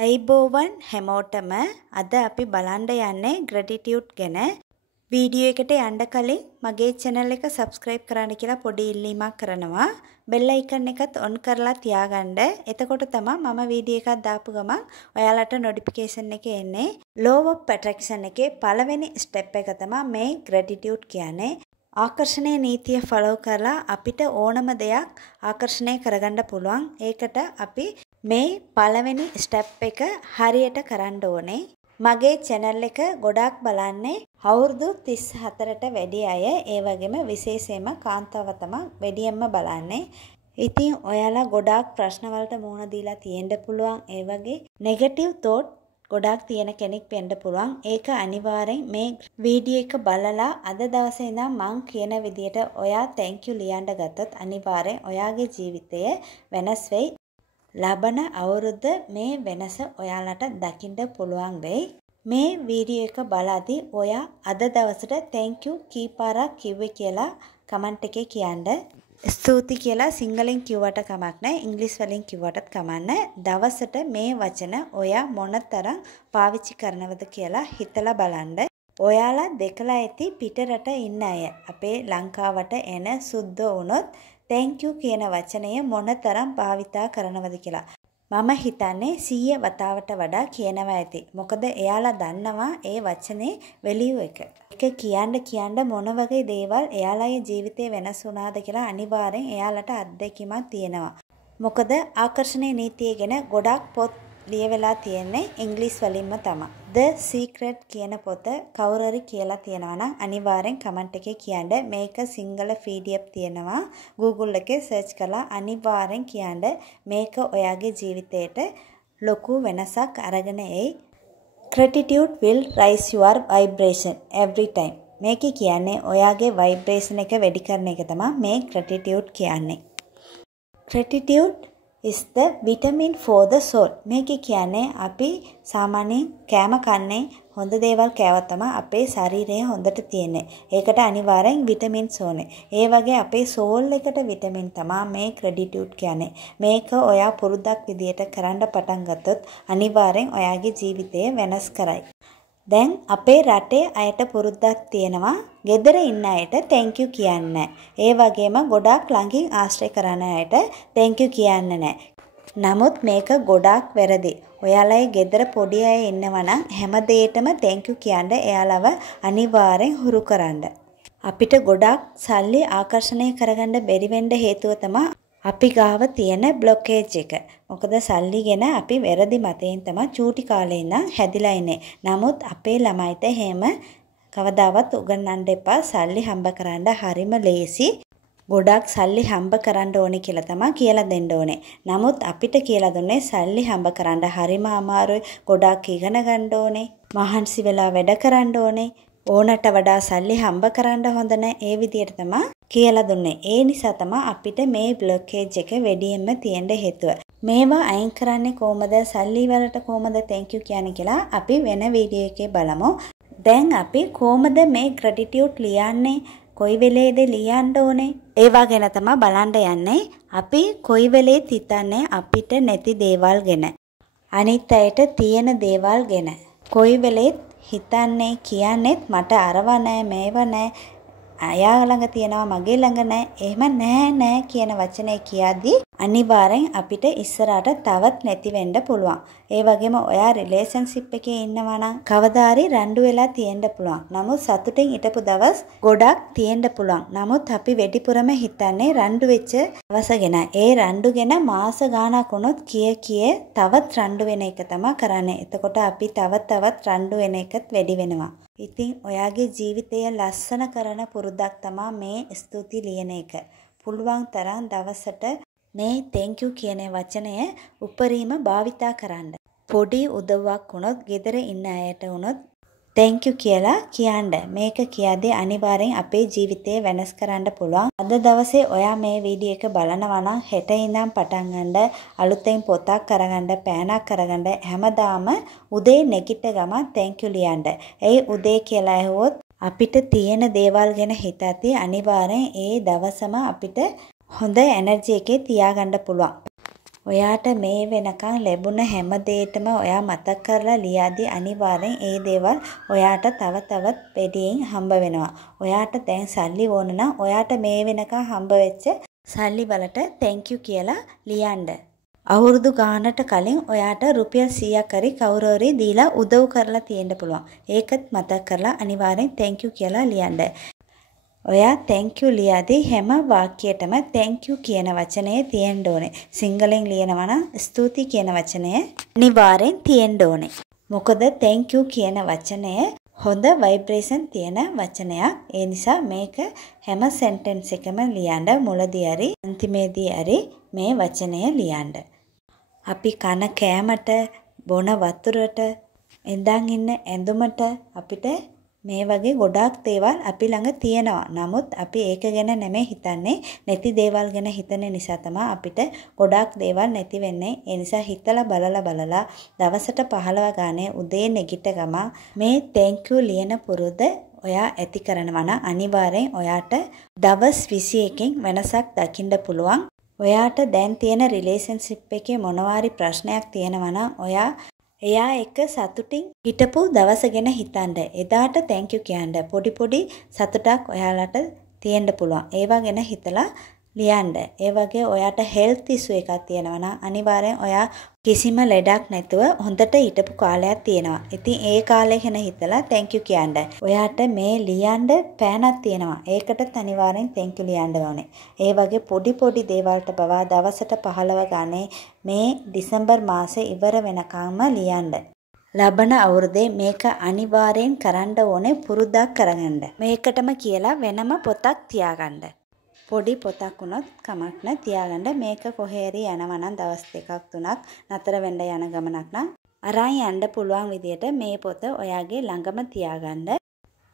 අයිබෝවන් හැමෝටම අද අපි බලන්න යන්නේ ග්‍රැටිටියුඩ් ගැන. වීඩියෝ එකට යන්න කලින් මගේ channel එක subscribe කරන්න කියලා පොඩි ඉල්ලීමක් කරනවා. bell icon එකත් on කරලා තියාගන්න. එතකොට තමයි මම වීඩියෝ එකක් දාපු ගමන් ඔයාලට notification එක එන්නේ. law of attraction එකේ පළවෙනි step එක තමයි මේ gratitude කියන්නේ. ආකර්ෂණීය නීතිය follow කරලා අපිට ඕනම දෙයක් ආකර්ෂණය කරගන්න පුළුවන්. ඒකට අපි මේ පළවෙනි ස්ටෙප් එක හරියට කරන්න ඕනේ. මගේ channel එක ගොඩාක් බලන්නේ අවුරුදු 34ට වැඩි අය. ඒ වගේම විශේෂයෙන්ම කාන්තාව තමයි වැඩියෙන්ම බලන්නේ. ඉතින් ඔයාලා ගොඩාක් ප්‍රශ්න වලට මුහුණ දීලා තියෙන්න පුළුවන්. ඒ වගේ negative thought ගොඩාක් තියෙන කෙනෙක් වෙන්න පුළුවන්. ඒක අනිවාර්යෙන් මේ වීඩියෝ එක බලලා අද දවසේ ඉඳන් මං කියන විදියට ඔයා thank you ලියන්න ගත්තොත් අනිවාර්යෙන් ඔයාගේ ජීවිතය වෙනස් වෙයි. ලබන අවුරුද්ද මේ වෙනස ඔයාලට දකින්න පුළුවන් වෙයි. මේ වීඩියෝ එක බලද්දී ඔයා අද දවසට thank you කීපාරක් කිව්වේ කියලා කමෙන්ට් එකේ කියන්න. ස්තුති කියලා සිංහලෙන් කිව්වට කමක් නැහැ. ඉංග්‍රීසි වලින් කිව්වටත් කමක් නැහැ. දවසට මේ වචන ඔයා මොනතරම් පාවිච්චි කරනවද කියලා හිතලා බලන්න. ඔයාලා දෙකලා ඇති පිටරට ඉන්න අය අපේ ලංකාවට එන සුද්ධ වුණොත් thank you කියන වචනය මොනතරම් භාවිතා කරනවද කියලා. මම හිතන්නේ 100 වතාවට වඩා කියනවා ඇති. මොකද එයාලා දන්නවා ඒ වචනේ value එක. ඒක කියන්න මොන වගේ දේවල් එයාලගේ ජීවිතේ වෙනස් වුණාද කියලා අනිවාර්යෙන් එයාලට අත්දැකීමක් තියෙනවා. මොකද ආකර්ෂණීය නීතිය ගැන ගොඩක් පොත් ලියවිලා තියෙන්නේ ඉංග්‍රීසි වලින්ම තමයි. The Secret කියන පොත කවුරුරි කියලා තියෙනවා නම් අනිවාර්යෙන් කමෙන්ට් එකේ කියන්න. මේක සිංහල PDF තියෙනවා. Google එකේ search කරලා අනිවාර්යෙන් කියන්න. මේක ඔයාගේ ජීවිතේට ලොකු වෙනසක් අරගෙන එයි. Gratitude will raise your vibration every time. මේක කියන්නේ ඔයාගේ vibration එක වැඩි කරන එක තමයි මේ gratitude කියන්නේ. Gratitude is the vitamin for the soul. මේක කියන්නේ අපි සාමාන්‍යයෙන් කෑම කන්නේ හොඳ දේවල් කෑවත් තමයි අපේ ශරීරය හොඳට තියෙන්නේ. ඒකට අනිවාර්යෙන් විටමින්ස් ඕනේ. ඒ වගේ අපේ සෝල් එකට විටමින් තමයි මේ gratitude කියන්නේ. මේක ඔයා පුරුද්දක් විදියට කරන්න පටන් ගත්තොත් අනිවාර්යෙන් ඔයාගේ ජීවිතය වෙනස් කරයි. දැන් අපේ රටේ අයට පුරුද්දක් තියෙනවා ගෙදර ඉන්න අයට thank you කියන්නේ. ඒ වගේම ගොඩාක් ළඟින් ආශ්‍රය කරන අයට thank you කියන්නේ නැහැ. නමුත් මේක ගොඩාක් වැරදි. ඔයාලගේ ගෙදර පොඩි අය ඉන්නවා නම් හැම දෙයකටම thank you කියන්න එයාලව අනිවාර්යෙන් හුරු කරන්න. අපිට ගොඩාක් සල්ලි ආකර්ෂණය කරගන්න බැරි වෙන්න හේතුව තමයි අපි ගාව තියෙන බ්ලොකේජ් එක. මොකද සල්ලි ගැන අපි වැරදි මතයෙන් තමයි චූටි කාලේ ඉඳන් හැදිලා ඉන්නේ. නමුත් අපේ ළමයිට හැම කවදාවත් උගන්වන්න එපා සල්ලි හම්බ කරන්න හරිම ලේසි. ගොඩක් සල්ලි හම්බ කරන්න ඕනේ කියලා තමයි කියලා දෙන්න ඕනේ. නමුත් අපිට කියලා දුන්නේ සල්ලි හම්බ කරන්න හරිම අමාරුයි. ගොඩක් ඉගෙන ගන්න ඕනේ. මහන්සි වෙලා වැඩ කරන්න ඕනේ. ඕනට වඩා සල්ලි හම්බ කරන්න හොඳ නැහැ. ඒ විදිහට තමයි කියලා දුන්නේ. ඒ නිසා තමයි අපිට මේ බ්ලොකේජ් එක වැඩියෙන්ම තියෙන්න හේතුව. මේවා අයින් කරන්නේ කොහමද? සල්ලි වලට කොහමද thank you කියන්නේ කියලා අපි වෙන වීඩියෝ එකේ බලමු. දැන් අපි කොහමද මේ gratitude ලියන්නේ? කොයි වෙලේද ලියන්න ඕනේ? ඒවා ගැන තමයි බලන්න යන්නේ. අපි කොයි වෙලේත් හිතන්නේ අපිට නැති දේවල් ගැන. අනිත් අයට තියෙන දේවල් ගැන. කොයි වෙලේත් හිතන්නේ කියන්නේත් මට අරව නැහැ මේව නැහැ. අයා ළඟ තියෙනවා මගේ ළඟ නැහැ. එහෙම නෑ කියන වචනේ කියද්දී අනිවාර්යෙන් අපිට ඉස්සරහට තවත් නැති වෙන්න පුළුවන්. ඒ වගේම ඔයා රිලේෂන්ෂිප් එකේ ඉන්නවා නම් කවදාරි රණ්ඩු වෙලා තියෙන්න පුළුවන්. නමුත් සතුටින් හිටපු දවස් ගොඩක් තියෙන්න පුළුවන්. නමුත් අපි වෙඩිපුරම හිතන්නේ රණ්ඩු වෙච්ච දවස ගැන. ඒ රණ්ඩු ගැන මාස ගාණක් වුණොත් කිය තවත් රණ්ඩු වෙන එක තමයි කරන්නේ. එතකොට අපි තවත් රණ්ඩු වෙන එකත් වැඩි වෙනවා. ඉතින් ඔයාගේ ජීවිතය ලස්සන කරන පුරුද්දක් තමයි මේ ස්තුති ලියන එක. පුළුවන් තරම් දවසට මේ thank you කියන වචනය උපරිම භාවිතා කරන්න. පොඩි උදව්වක් වුණොත් ගෙදර ඉන්න අයට වුණොත් thank you කියලා කියන්න. මේක කියද්දී අනිවාර්යෙන් අපේ ජීවිතය වෙනස් කරන්න පුළුවන්. අද දවසේ ඔයා මේ වීඩියෝ එක බලනවා නම් හෙට ඉඳන් පටන් ගන්න අලුතෙන් පොතක් අරගන්න පෑනක් අරගන්න හැමදාම උදේ නැගිට ගමන් thank you ලියන්න. ඒ උදේ කියලා ඇහුවොත් අපිට තියෙන දේවල් ගැන හිතද්දී අනිවාර්යෙන් ඒ දවසම අපිට හොඳ එනර්ජි එකේ තියාගන්න පුළුවන්. ඔයාට මේ වෙනකන් ලැබුණ හැම දෙයකම ඔයා මතක් කරලා ලියාදී අනිවාර්යෙන් ඒ දේවල් ඔයාට තව තවත් වැඩියෙන් හම්බ වෙනවා. ඔයාට දැන් සල්ලි ඕන නම් ඔයාට මේ වෙනකන් හම්බ වෙච්ච සල්ලි වලට thank you කියලා ලියන්න. අවුරුදු ගානට කලින් ඔයාට රුපියල් 100ක් හරි කවුරු හරි දීලා උදව් කරලා තියෙන්න පුළුවන්. ඒකත් මතක් කරලා අනිවාර්යෙන් thank you කියලා ලියන්න. ඔයා thank you ලියදී හැම වාක්‍යයකටම thank you කියන වචනය තියෙන්න ඕනේ. සිංහලෙන් ලියනවා නම් ස්තුති කියන වචනය අනිවාර්යෙන් තියෙන්න ඕනේ. මොකද thank you කියන වචනය හොඳ ভাইබ්‍රේෂන් තියෙන වචනයක්. ඒ නිසා මේක හැම සෙන්ටෙන්ස් එකම ලියන්න මුලදී හරි අන්තිමේදී හරි මේ වචනය ලියන්න. අපි කන කෑමට, බොන වතුරට, ඉඳන් ඉන්න ඇඳුමට අපිට මේ වගේ ගොඩාක් දේවල් අපි ළඟ තියෙනවා. නමුත් අපි ඒක ගැන නෙමෙයි හිතන්නේ. නැති දේවල් ගැන හිතන නිසා තමයි අපිට ගොඩාක් දේවල් නැති වෙන්නේ. ඒ නිසා හිතලා බලලා දවසට 15 ගානේ උදේ නැගිට ගමන් මේ thank you ලියන පුරුද්ද ඔයා ඇති කරනවා නම් අනිවාර්යෙන් ඔයාට දවස් 21කින් වෙනසක් දකින්න පුළුවන්. ඔයාට දැන් තියෙන රිලේෂන්ෂිප් එකේ මොනවාරි ප්‍රශ්නයක් තියෙනවා නම් එයා එක්ක සතුටින් හිටපු දවස ගැන හිතන්න. එදාට thank you කියන්න. පොඩි සතුටක් ඔයාලට තියෙන්න පුළුවන්. ඒවා ගැන හිතලා ලියන්න. ඒ වගේ ඔයාට health issue එකක් තියෙනවා නම් අනිවාර්යෙන් ඔයා කිසිම ලෙඩක් නැතුව හොඳට හිටපු කාලයක් තියෙනවා. ඉතින් ඒ කාලේ ගැන හිතලා thank you කියන්න. ඔයාට මේ ලියන්න පෑනක් තියෙනවා. ඒකටත් අනිවාර්යෙන් thank you ලියන්න ඕනේ. ඒ වගේ පොඩි දේවල්ට පවා දවසට 15 ගානේ මේ දෙසැම්බර් මාසේ ඉවර වෙනකම්ම ලියන්න. ලබන අවුරුද්දේ මේක අනිවාර්යෙන් කරන්න ඕනේ, පුරුද්දක් කරගන්න. මේකටම කියලා වෙනම පොතක් තියාගන්න. පොඩි පොතක් වුණොත් කමක් නැ තියාගන්න. මේක කොහේරි යනවා නම් දවස් 2ක් 3ක් නතර වෙන්න යන ගමනක් නම් අරන් යන්න පුළුවන් විදියට මේ පොත ඔයාගේ ළඟම තියාගන්න.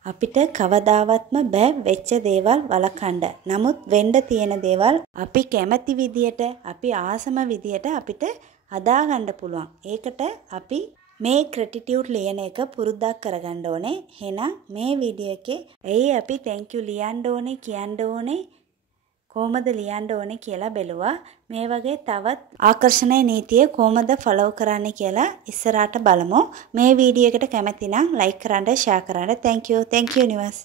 අපිට කවදාවත්ම බෑ වෙච්ච දේවල් වළක්වන්න. නමුත් වෙන්න තියෙන දේවල් අපි කැමති විදියට, අපි ආසම විදියට අපිට හදාගන්න පුළුවන්. ඒකට අපි මේ gratitude ලියන එක පුරුද්දක් කරගන්න ඕනේ. එහෙනම් මේ වීඩියෝ එකේ ඇයි අපි thank you ලියන්න ඕනේ, කියන්න ඕනේ, කොහොමද ලියන්න ඕනේ කියලා බැලුවා. මේ වගේ තවත් ආකර්ෂණීය නීතිය කොහොමද ෆලෝ කරන්න කියලා ඉස්සරහට බලමු. මේ වීඩියෝ එකට කැමති නම් ලයික් කරන්න, ෂෙයා කරන්න. thank you universe.